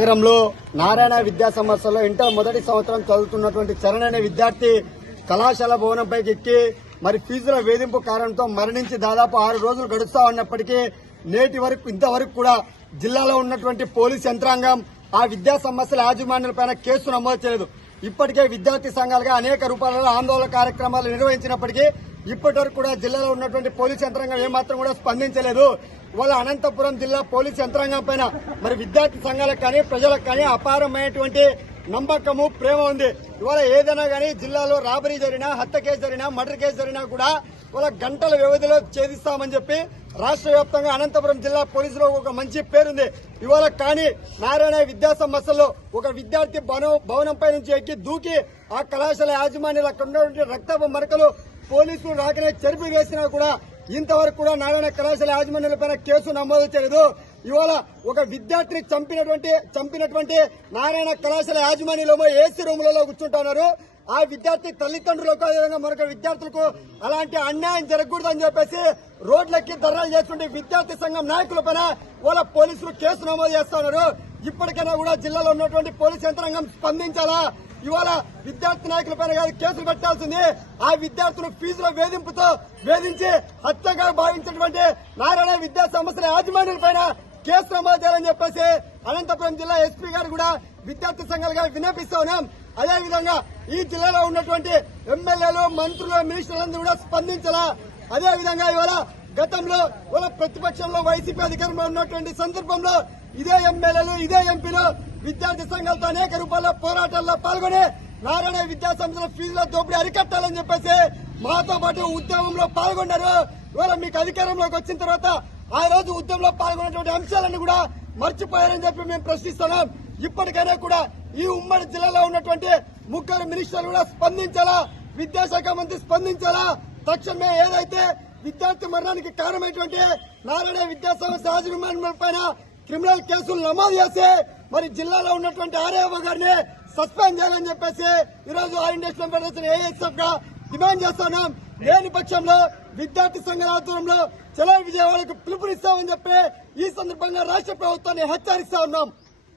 నగరంలో నారాయణ విద్యా సంస్థలో ఇంటర్ మొదటి సంవత్సరం చదువుతున్నటువంటి చరణ్ అనే విద్యార్థి కళాశాల భవనంపైకి ఎక్కి మరి ఫీజుల వేధింపు కారణంతో మరణించి దాదాపు 6 రోజులు గడుస్తా ఉన్నప్పటికీ నేటి వరకు ఇంతవరకు కూడా జిల్లాలో ఉన్నటువంటి పోలీస్ యంత్రాంగం ఆ విద్యా సంస్థల యాజమాన్యాలపైన కేసు నమోదు చేయలేదు. ఇప్పటికే విద్యార్థి సంఘాలుగా అనేక రూపాలలో ఆందోళన కార్యక్రమాలు నిర్వహించినప్పటికీ ఇప్పటి వరకు కూడా జిల్లాలో ఉన్నటువంటి పోలీస్ యంత్రాంగం ఏమాత్రం కూడా స్పందించలేదు. ఇవాళ అనంతపురం జిల్లా పోలీస్ యంత్రాంగం పైన మరి విద్యార్థి సంఘాలకు కానీ ప్రజలకు కానీ అపారమైనటువంటి నమ్మకము ప్రేమ ఉంది. ఇవాళ ఏదైనా కానీ జిల్లాలో రాబరీ జరిగినా, హత్య కేసు జరిగినా, మర్డర్ కేసు జరిగినా కూడా ఇవాళ గంటల వ్యవధిలో ఛేదిస్తామని చెప్పి రాష్ట్ర వ్యాప్తంగా అనంతపురం జిల్లా పోలీసులో ఒక మంచి పేరుంది. ఇవాళ కానీ నారాయణ విద్యా సంస్థల్లో ఒక విద్యార్థి భవనంపై నుంచి ఎక్కి దూకి ఆ కళాశాల యాజమాన్యాలు అక్కడ ఉన్నటువంటి రక్తపు మరకలు పోలీసులు రాకనే చెరిపి వేసినా కూడా ఇంతవరకు కూడా నారాయణ కళాశాల యాజమాన్యాలపైన కేసు నమోదు చేయలేదు. ఇవాళ ఒక విద్యార్థిని చంపినటువంటి నారాయణ కళాశాల యాజమాన్యంలో ఏసీ రూములలో కూర్చుంటున్నారు. ఆ విద్యార్థి తల్లిదండ్రులకు అదేవిధంగా మరొక విద్యార్థులకు అలాంటి అన్యాయం జరగకూడదని చెప్పేసి రోడ్లెక్కి ధర్నాలు చేస్తుంటే విద్యార్థి సంఘం నాయకులపైన వాళ్ళ పోలీసులు కేసు నమోదు చేస్తున్నారు. ఇప్పటికైనా కూడా జిల్లాలో ఉన్నటువంటి పోలీస్ యంత్రాంగం స్పందించాలా? ఇవాళ విద్యార్థి నాయకులపైన కాదు కేసులు పెట్టాల్సింది ఆ విద్యార్థులు ఫీజుల వేధింపుతో వేధించి హత్యగా భావించినటువంటి నారాయణ విద్యా సంస్థల యాజమాన్యాలపైన కేసు నమోదు చేయాలని చెప్పేసి అనంతపురం జిల్లా ఎస్పీ గారు కూడా విద్యార్థి సంఘాలుగా విన్నపిస్తా ఉన్నాం. అదేవిధంగా ఈ జిల్లాలో ఉన్నటువంటి ఎమ్మెల్యేలు, మంత్రులు, మినిస్టర్లందరూ కూడా స్పందించాలా? అదేవిధంగా ఇవాళ గతంలో వాళ్ళ ప్రతిపక్షంలో వైసీపీ అధికారంలో ఉన్నటువంటి సందర్భంలో ఇదే ఎమ్మెల్యేలు, ఇదే ఎంపీలు విద్యార్థి సంఘాలతో అనేక రూపాయల పోరాటాల్లో పాల్గొని నారాయణ విద్యా సంస్థల ఫీజుల దోపిడీ అరికట్టాలని చెప్పేసి మాతో పాటు ఉద్యమంలో పాల్గొన్నారు. ఇవాళ మీకు అధికారంలోకి వచ్చిన తర్వాత ఆ రోజు ఉద్యమంలో పాల్గొన్నటువంటి అంశాలన్నీ కూడా మర్చిపోయారని చెప్పి మేము ప్రశ్నిస్తున్నాం. ఇప్పటికైనా కూడా ఈ ఉమ్మడి జిల్లాలో ఉన్నటువంటి 3 మినిస్టర్లు కూడా స్పందించాలా? విద్యాశాఖ మంత్రి స్పందించాలా? తక్షణమే ఏదైతే విద్యార్థి మరణానికి కారణమైనటువంటి నారాయణ విద్యా సంస్థ యాజమాన్యాల పైన క్రిమినల్ కేసులు నమోదు చేసి మరి జిల్లాలో ఉన్నటువంటి ఆర్ఏఓ గారిని సస్పెండ్ చేయాలని చెప్పేసి ఈరోజు ఆల్ ఇండియా ఇస్లాం ఫెడరేషన్ ఏఎస్ఎఫ్ గా డిమాండ్ చేస్తున్నాం. లేని పక్షంలో విద్యార్థి సంఘాల ఆధ్వర్యంలో చలో విజయవాడకు పిలుపునిస్తామని చెప్పి ఈ సందర్భంగా రాష్ట్ర ప్రభుత్వాన్ని హెచ్చరిస్తా ఉన్నాం.